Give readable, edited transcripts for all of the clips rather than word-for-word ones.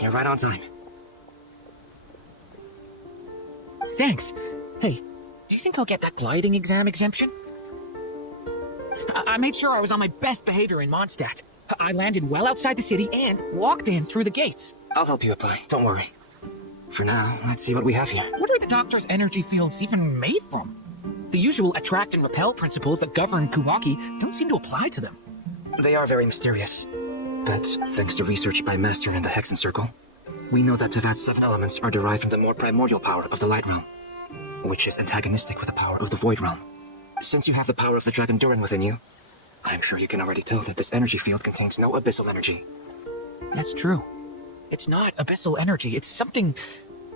You're right on time. Thanks. Hey, do you think I'll get that gliding exam exemption? I made sure I was on my best behavior in Mondstadt. I landed well outside the city and walked in through the gates. I'll help you apply, don't worry. For now, let's see what we have here. What are the doctor's energy fields even made from? The usual attract and repel principles that govern Kuvaki don't seem to apply to them. They are very mysterious. But thanks to research by Master in the Hexen Circle, we know that Tevat's 7 elements are derived from the more primordial power of the Light Realm, which is antagonistic with the power of the Void Realm. Since you have the power of the Dragon Durin within you, I'm sure you can already tell that this energy field contains no abyssal energy. That's true. It's not abyssal energy, it's something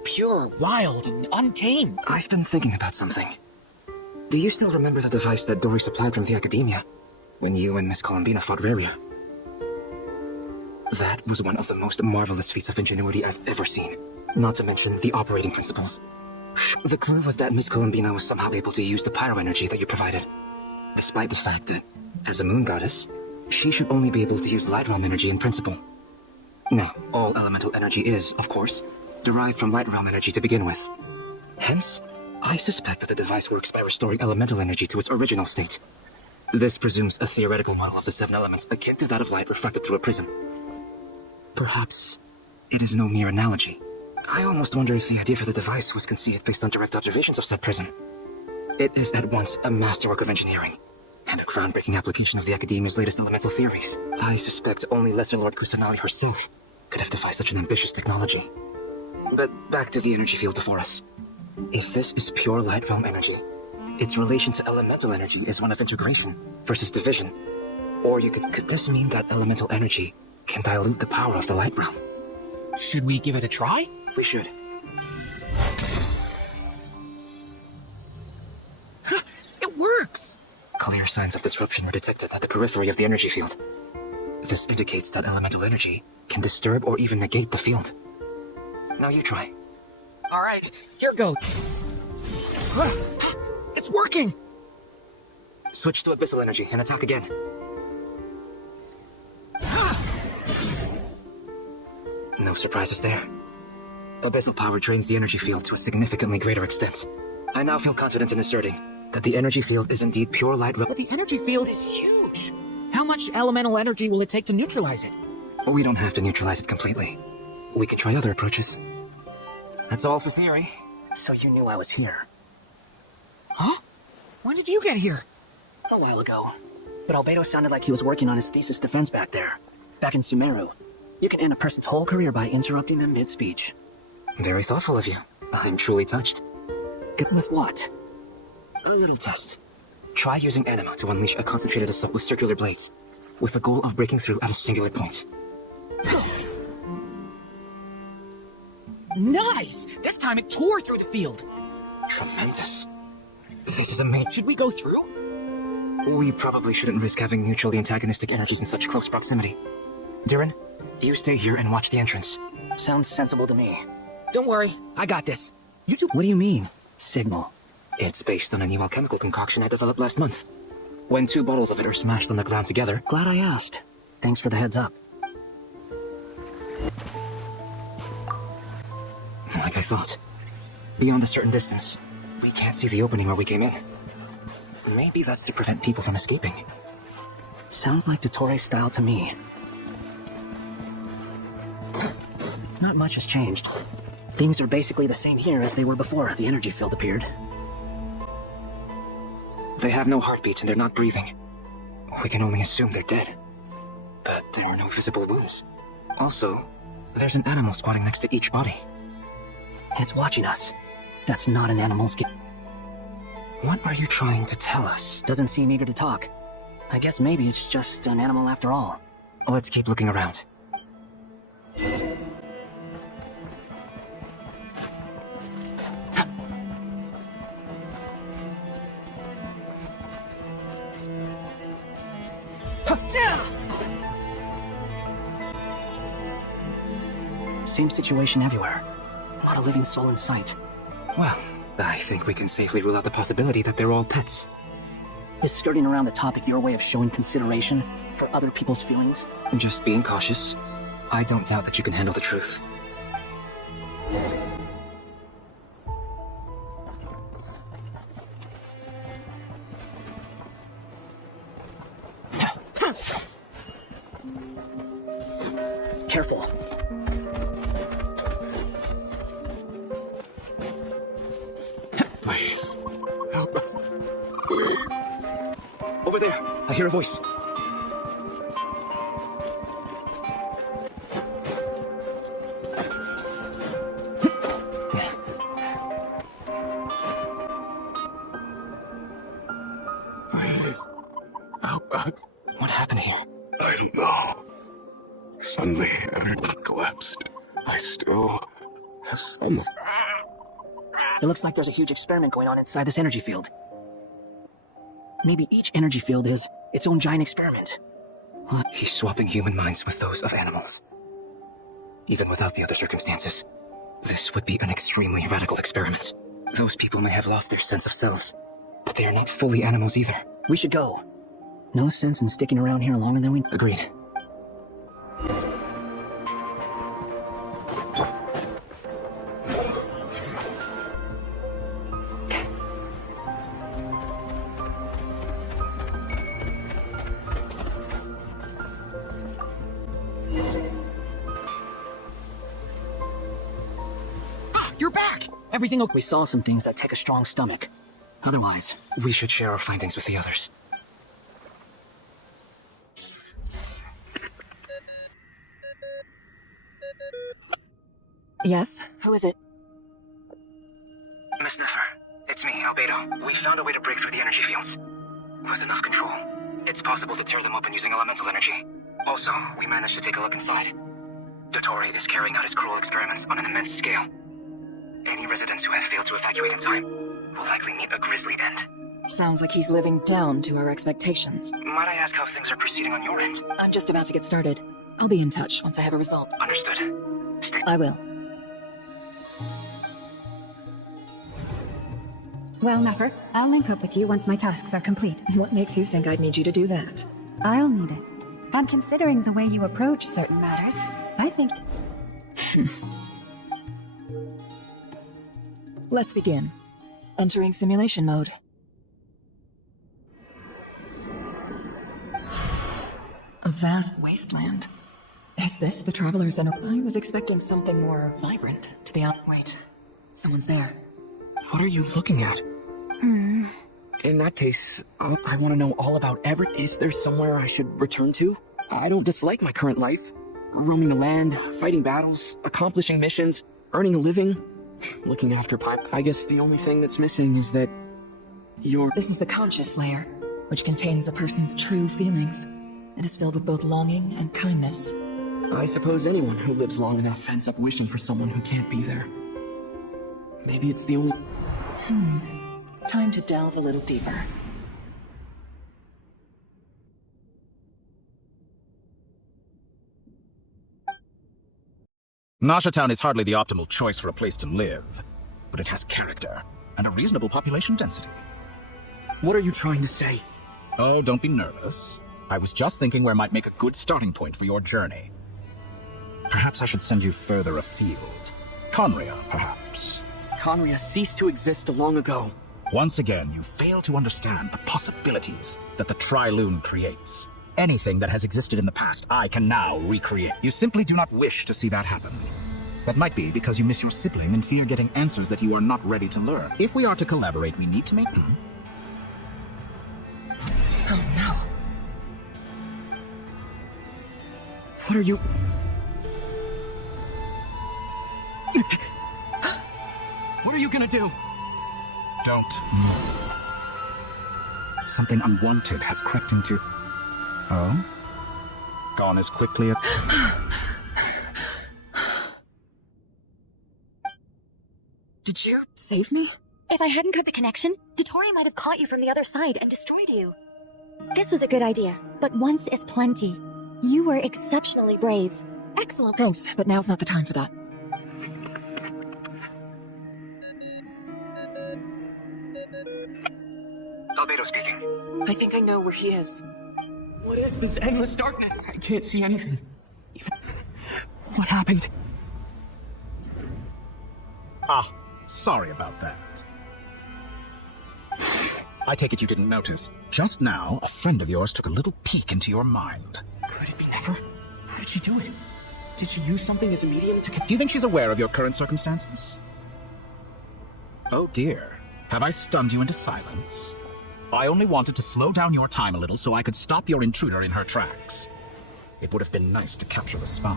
pure, wild, and untamed. I've been thinking about something. Do you still remember the device that Dory supplied from the Academia when you and Miss Columbina fought Reria? That was one of the most marvelous feats of ingenuity I've ever seen, not to mention the operating principles. The clue was that Miss Columbina was somehow able to use the pyro energy that you provided, despite the fact that, as a moon goddess, she should only be able to use Light Realm energy in principle. Now, all elemental energy is, of course, derived from Light Realm energy to begin with. Hence, I suspect that the device works by restoring elemental energy to its original state. This presumes a theoretical model of the 7 elements akin to that of light refracted through a prism. Perhaps it is no mere analogy. I almost wonder if the idea for the device was conceived based on direct observations of said prism. It is at once a masterwork of engineering and a groundbreaking application of the Academia's latest elemental theories. I suspect only Lesser Lord Kusanagi herself could have devised such an ambitious technology. But back to the energy field before us. If this is pure Light Realm energy, its relation to elemental energy is one of integration versus division. Or could this mean that elemental energy can dilute the power of the Light Realm? Should we give it a try? We should. It works! Clear signs of disruption were detected at the periphery of the energy field. This indicates that elemental energy can disturb or even negate the field. Now you try. Alright, here goes. It's working! Switch to abyssal energy and attack again. No surprises there. Abyssal power drains the energy field to a significantly greater extent. I now feel confident in asserting that the energy field is indeed pure light. But the energy field is huge! How much elemental energy will it take to neutralize it? We don't have to neutralize it completely. We can try other approaches. That's all for theory. So you knew I was here. Huh? When did you get here? A while ago. But Albedo sounded like he was working on his thesis defense back there. Back in Sumeru. You can end a person's whole career by interrupting them mid-speech. Very thoughtful of you. I'm truly touched. Good with what? A little test. Try using anima to unleash a concentrated assault with circular blades, with the goal of breaking through at a singular point. Nice! This time it tore through the field! Tremendous. This is amazing. Should we go through? We probably shouldn't risk having mutually antagonistic energies in such close proximity. Durin, you stay here and watch the entrance. Sounds sensible to me. Don't worry, I got this. You two— What do you mean, signal? It's based on a new alchemical concoction I developed last month. When 2 bottles of it are smashed on the ground together— Glad I asked. Thanks for the heads up. Like I thought. Beyond a certain distance, we can't see the opening where we came in. Maybe that's to prevent people from escaping. Sounds like Dottore style to me. Not much has changed. Things are basically the same here as they were before the energy field appeared. They have no heartbeat and they're not breathing. We can only assume they're dead. But there are no visible wounds. Also, there's an animal squatting next to each body. It's watching us. That's not an animal's game. What are you trying to tell us? Doesn't seem eager to talk. I guess maybe it's just an animal after all. Let's keep looking around. Same situation everywhere. Not a living soul in sight. Well, I think we can safely rule out the possibility that they're all pets. Is skirting around the topic your way of showing consideration for other people's feelings? Just being cautious. I don't doubt that you can handle the truth. Careful. Please, help us. Over there, I hear a voice. Please, help us. What happened here? I don't know. Suddenly, everyone collapsed. I still have some of It looks like there's a huge experiment going on inside this energy field. Maybe each energy field is its own giant experiment. What? He's swapping human minds with those of animals. Even without the other circumstances, this would be an extremely radical experiment. Those people may have lost their sense of selves, but they are not fully animals either. We should go. No sense in sticking around here longer than we... Agreed. You're back! Everything okay? We saw some things that take a strong stomach. Otherwise, We should share our findings with the others. Yes? Who is it? Miss Nefer, it's me, Albedo. We found a way to break through the energy fields. With enough control, it's possible to tear them open using elemental energy. Also, we managed to take a look inside. Dottore is carrying out his cruel experiments on an immense scale. Any residents who have failed to evacuate in time will likely meet a grisly end. Sounds like he's living down to our expectations. Might I ask how things are proceeding on your end? I'm just about to get started. I'll be in touch once I have a result. Understood. Stay. I will. Well, Nefer, I'll link up with you once my tasks are complete. What makes you think I'd need you to do that? I'll need it. And considering the way you approach certain matters, I think... Let's begin. Entering simulation mode. A vast wasteland. Is this the Traveler's Center? I was expecting something more vibrant, to be honest. Wait, someone's there. What are you looking at? In that case, I want to know all about Is there somewhere I should return to? I don't dislike my current life. Roaming the land, fighting battles, accomplishing missions, earning a living, looking after Pipe. I guess the only thing that's missing is that you're... This is the conscious layer, which contains a person's true feelings. It is filled with both longing and kindness. I suppose anyone who lives long enough ends up wishing for someone who can't be there. Maybe it's the only... Time to delve a little deeper. Nasha Town is hardly the optimal choice for a place to live, but it has character and a reasonable population density. What are you trying to say? Oh, don't be nervous. I was just thinking where might make a good starting point for your journey. Perhaps I should send you further afield. Conria, perhaps. Conria ceased to exist long ago. Once again, you fail to understand the possibilities that the Tri-Lune creates. Anything that has existed in the past, I can now recreate. You simply do not wish to see that happen. That might be because you miss your sibling and fear getting answers that you are not ready to learn. If we are to collaborate, we need to make... Oh no. What are you... What are you gonna do? Don't move. Something unwanted has crept into... Oh? Gone as quickly as... Did you save me? If I hadn't cut the connection, Dottore might have caught you from the other side and destroyed you. This was a good idea, but once is plenty. You were exceptionally brave. Excellent. Thanks, but now's not the time for that. Albedo speaking. I think I know where he is. What is this endless darkness? I can't see anything. Even... What happened? Ah, sorry about that. I take it you didn't notice. Just now, a friend of yours took a little peek into your mind. Could it be Never? How did she do it? Did she use something as a medium to... Do you think she's aware of your current circumstances? Oh dear. Have I stunned you into silence? I only wanted to slow down your time a little so I could stop your intruder in her tracks. It would have been nice to capture the spy.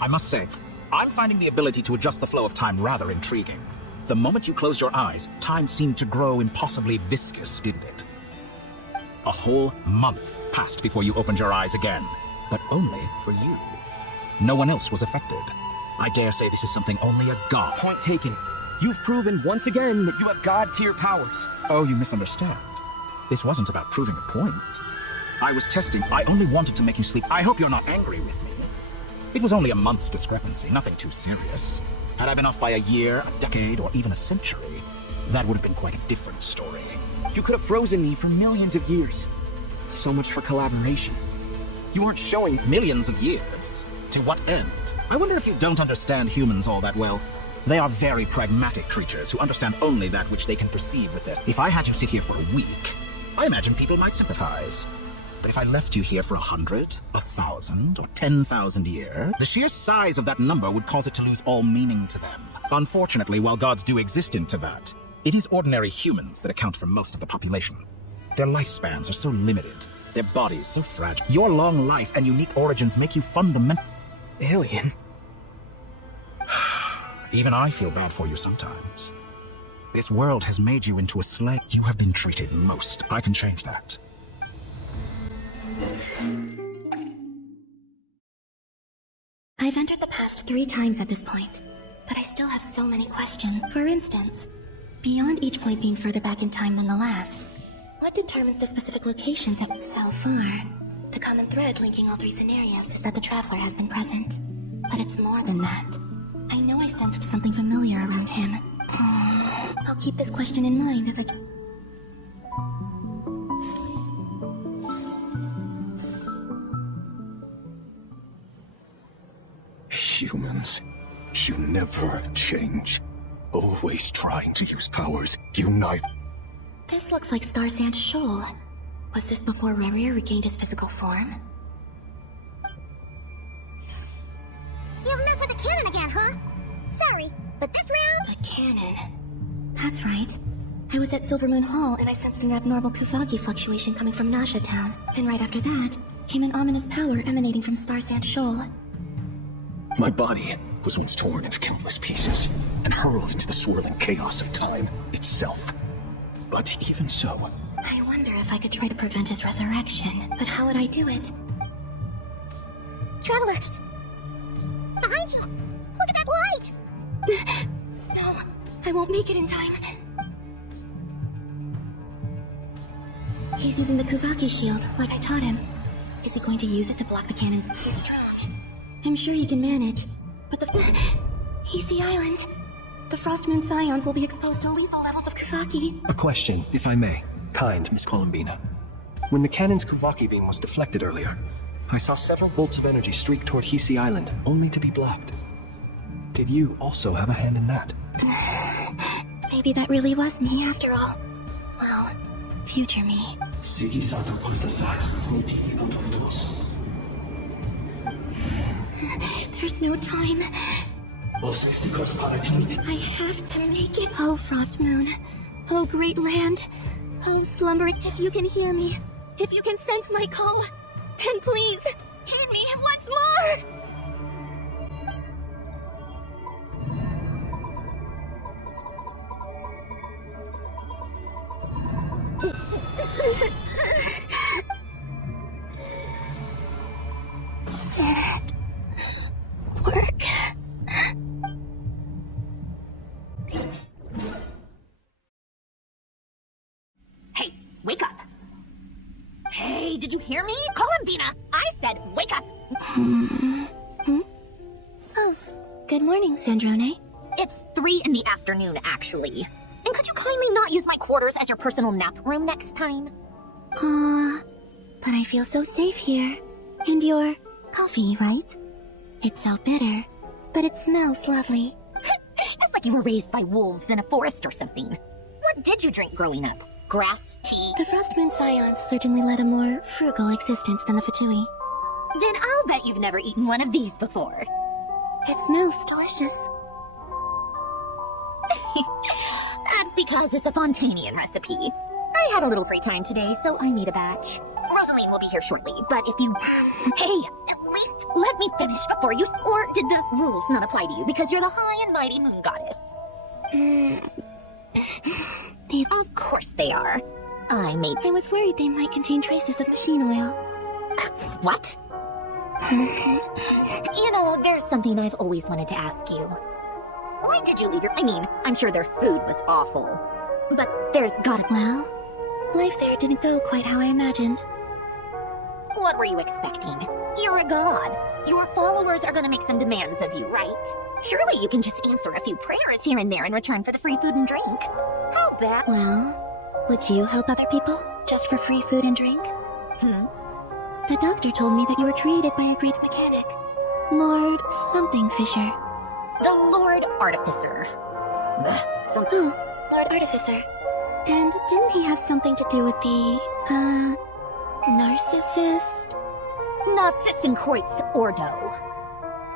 I must say, I'm finding the ability to adjust the flow of time rather intriguing. The moment you closed your eyes, time seemed to grow impossibly viscous, didn't it? A whole month passed before you opened your eyes again, but only for you. No one else was affected. I dare say this is something only a god... Point taken. You've proven once again that you have god-tier powers. Oh, you misunderstand. This wasn't about proving a point. I was testing. I only wanted to make you sleep. I hope you're not angry with me. It was only a month's discrepancy, nothing too serious. Had I been off by a year, a decade, or even a century, that would have been quite a different story. You could have frozen me for millions of years. So much for collaboration. You weren't showing... Millions of years? To what end? I wonder if you don't understand humans all that well. They are very pragmatic creatures who understand only that which they can perceive with it. If I had you sit here for a week, I imagine people might sympathize. But if I left you here for 100, 1,000, or 10,000 years, the sheer size of that number would cause it to lose all meaning to them. Unfortunately, while gods do exist in Tevat, it is ordinary humans that account for most of the population. Their lifespans are so limited, their bodies so fragile. Your long life and unique origins make you fundamental. Alien? Even I feel bad for you sometimes. This world has made you into a slave. You have been treated most. I can change that. I've entered the past 3 times at this point, but I still have so many questions. For instance, beyond each point being further back in time than the last, what determines the specific locations of... So far, the common thread linking all 3 scenarios is that the Traveler has been present. But it's more than that. I know I sensed something familiar around him. I'll keep this question in mind as I... Humans, you never change. Always trying to use powers unite. This looks like Star Sand Shoal. Was this before Rerir regained his physical form? You've messed with the cannon again, huh? Sorry, but this round... The cannon. That's right. I was at Silvermoon Hall and I sensed an abnormal Kuvagi fluctuation coming from Nasha Town. And right after that, came an ominous power emanating from Star Sand Shoal. My body was once torn into countless pieces and hurled into the swirling chaos of time itself. But even so... I wonder if I could try to prevent his resurrection, but how would I do it? Traveler! Behind you! Look at that light! No, I won't make it in time. He's using the Kuvaki shield, like I taught him. Is he going to use it to block the cannons? He's strong. I'm sure he can manage. But he's the island. The Frostmoon Scions will be exposed to lethal levels of Kuvaki. A question, if I may. Kind, Miss Columbina. When the cannon's Kuvaki beam was deflected earlier, I saw several bolts of energy streak toward Hisi Island, only to be blocked. Did you also have a hand in that? Maybe that really was me after all. Well, future me. There's no time. I have to make it. Oh, Frost Moon. Oh, great land. Oh, slumbering. If you can hear me, if you can sense my call, then please, hear me once more! Did it work? Hey, wake up! Hey, did you hear me? Columbina! I said wake up! Oh, good morning, Sandrone. It's 3 in the afternoon, actually. And could you kindly not use my quarters as your personal nap room next time? But I feel so safe here. And your coffee, right? It's so bitter, but it smells lovely. It's like you were raised by wolves in a forest or something. What did you drink growing up? Grass, tea? The Frostmoon Scions certainly led a more frugal existence than the Fatui. Then I'll bet you've never eaten one of these before. It smells delicious. That's because it's a Fontanian recipe. I had a little free time today, so I made a batch. Rosaline will be here shortly, but if you... Hey, at least let me finish before you... Or did the rules not apply to you because you're the high and mighty moon goddess? Of course they are. I was worried they might contain traces of machine oil. What? You know, there's something I've always wanted to ask you. Why did you leave your... I mean, I'm sure their food was awful. But there's gotta... Well, life there didn't go quite how I imagined. What were you expecting? You're a god. Your followers are gonna make some demands of you, right? Surely you can just answer a few prayers here and there in return for the free food and drink. How bad... Well, would you help other people just for free food and drink? The doctor told me that you were created by a great mechanic, Lord something Fisher. The Lord Artificer. Oh, Lord Artificer. And didn't he have something to do with the, narcissist? Narcissenkreuz Ordo.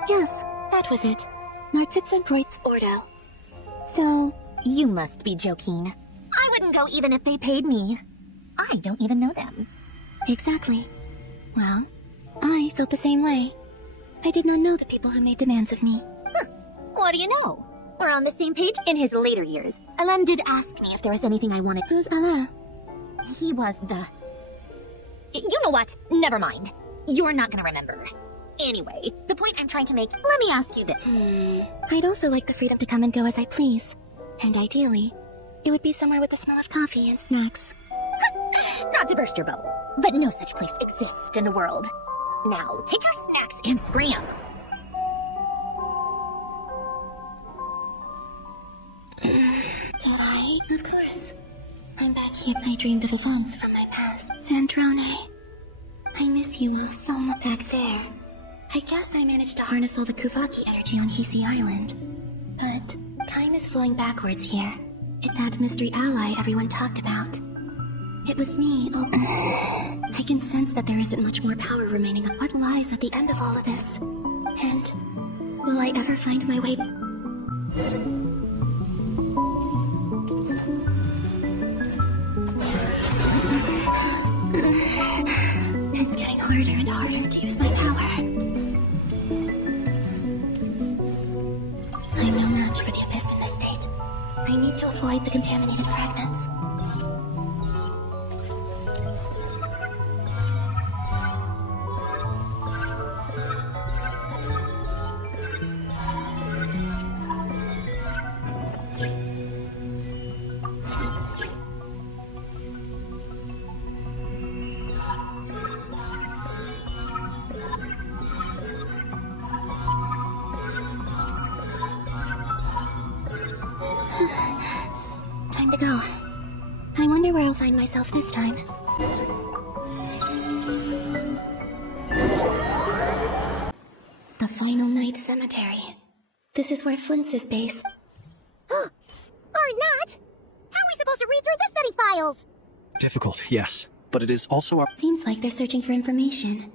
Yes, that was it. Narcissenkreuz Ordo. So... You must be joking. I wouldn't go even if they paid me. I don't even know them. Exactly. Well, I felt the same way. I did not know the people who made demands of me. What do you know? We're on the same page. In his later years, Alain did ask me if there was anything I wanted. Who's Alain? He was the... You know what? Never mind. You're not gonna remember. Anyway, the point I'm trying to make, let me ask you this. I'd also like the freedom to come and go as I please. And ideally, it would be somewhere with the smell of coffee and snacks. Not to burst your bubble, but no such place exists in the world. Now, take your snacks and scram. Did I? Of course. I'm back here. I dreamed of events from my past. Sandrone. I miss you all so much back there. I guess I managed to harness all the Kuvaki energy on Hisi Island. But time is flowing backwards here. It's that mystery ally everyone talked about. It was me. Oh, I can sense that there isn't much more power remaining. What lies at the end of all of this? And will I ever find my way? It's getting harder and harder to use my power. I'm no match for the Abyss in this state. I need to avoid the contaminated fragments. Time to go. I wonder where I'll find myself this time. The Final Night Cemetery. This is where Flint's is based. Or not? How are we supposed to read through this many files? Difficult, yes. But it is also our... Seems like they're searching for information.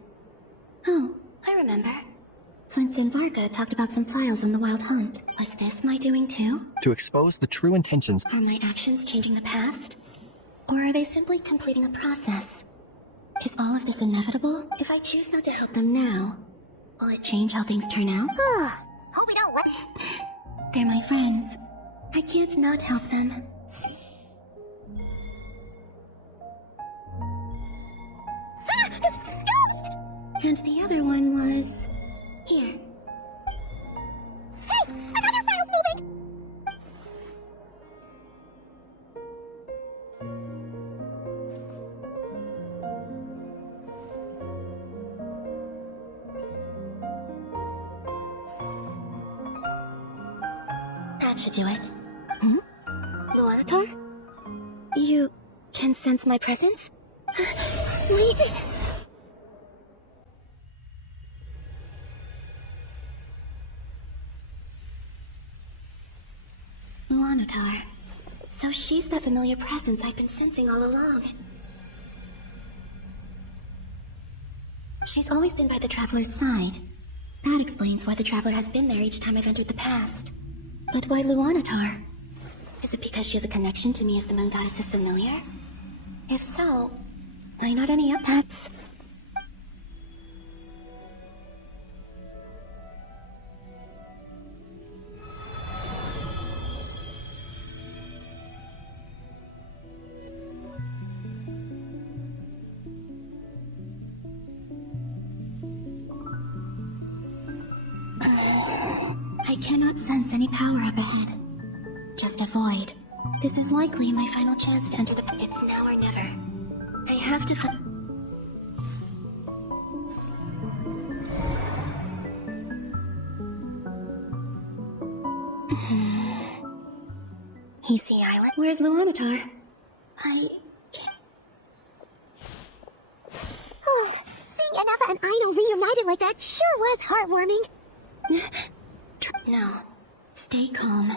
Oh, I remember. Flint and Varga talked about some files on the Wild Hunt. Was this my doing too? To expose the true intentions... Are my actions changing the past? Or are they simply completing a process? Is all of this inevitable? If I choose not to help them now, will it change how things turn out? Hope we don't let... They're my friends. I can't not help them. Ghost! And the other one was... here. Hey! Another file's moving! That should do it. Luanatar? You can sense my presence? Wait! Luanatar. So she's that familiar presence I've been sensing all along. She's always been by the Traveler's side. That explains why the Traveler has been there each time I've entered the past. But why Luanatar? Is it because she has a connection to me as the Moon Goddess's familiar? If so, why not any of that's... I cannot sense any power up ahead. Just a void. This is likely my final chance to enter the... It's now or never. I have to Hisi Island? Where's Luanatar? I can't... Seeing Anafa and Idol reunited like that sure was heartwarming. No. Stay calm.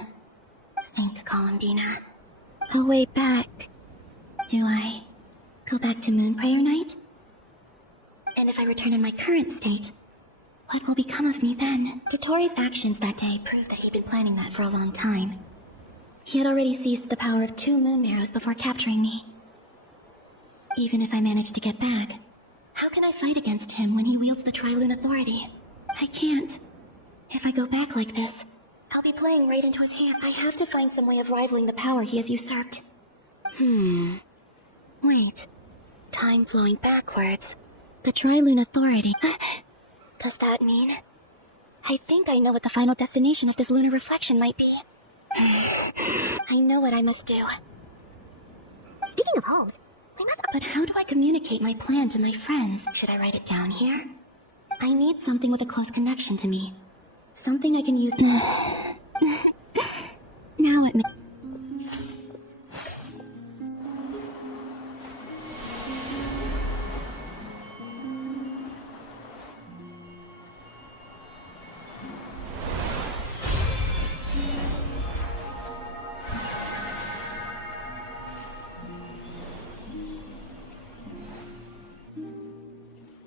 Think, Columbina. A way back. Do I go back to Moon Prayer Night? And if I return in my current state, what will become of me then? Dotori's actions that day prove that he'd been planning that for a long time. He had already seized the power of 2 moon arrows before capturing me. Even if I manage to get back, how can I fight against him when he wields the Tri-Lune authority? I can't. If I go back like this, I'll be playing right into his hand. I have to find some way of rivaling the power he has usurped. Wait. Time flowing backwards. The Tri-Lune authority. Does that mean... I think I know what the final destination of this lunar reflection might be. I know what I must do. Speaking of homes, we must... But how do I communicate my plan to my friends? Should I write it down here? I need something with a close connection to me. Something I can use... Now it makes...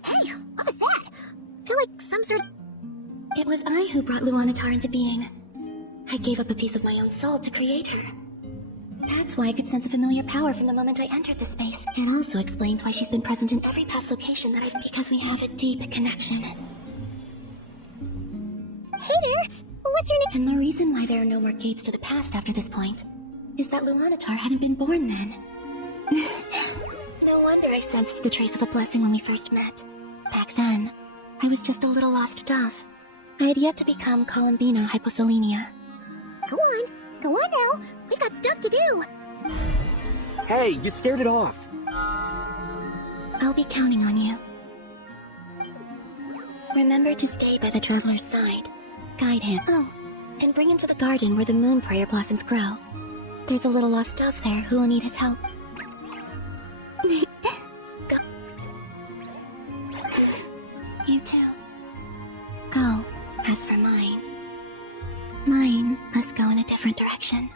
Hey, what was that? I feel like some sort of... It was I who brought Luanatar into being. I gave up a piece of my own soul to create her. That's why I could sense a familiar power from the moment I entered the space. It also explains why she's been present in every past location that I've... Because we have a deep connection. Hey there, what's your name? And the reason why there are no more gates to the past after this point is that Luanatar hadn't been born then. No wonder I sensed the trace of a blessing when we first met. Back then, I was just a little lost dove. I had yet to become Columbina Hyposelenia. Go on now. We've got stuff to do. Hey, you scared it off. I'll be counting on you. Remember to stay by the Traveler's side. Guide him. Oh, and bring him to the garden where the moon prayer blossoms grow. There's a little lost dove there who will need his help. Go. You too. Go. As for mine must go in a different direction.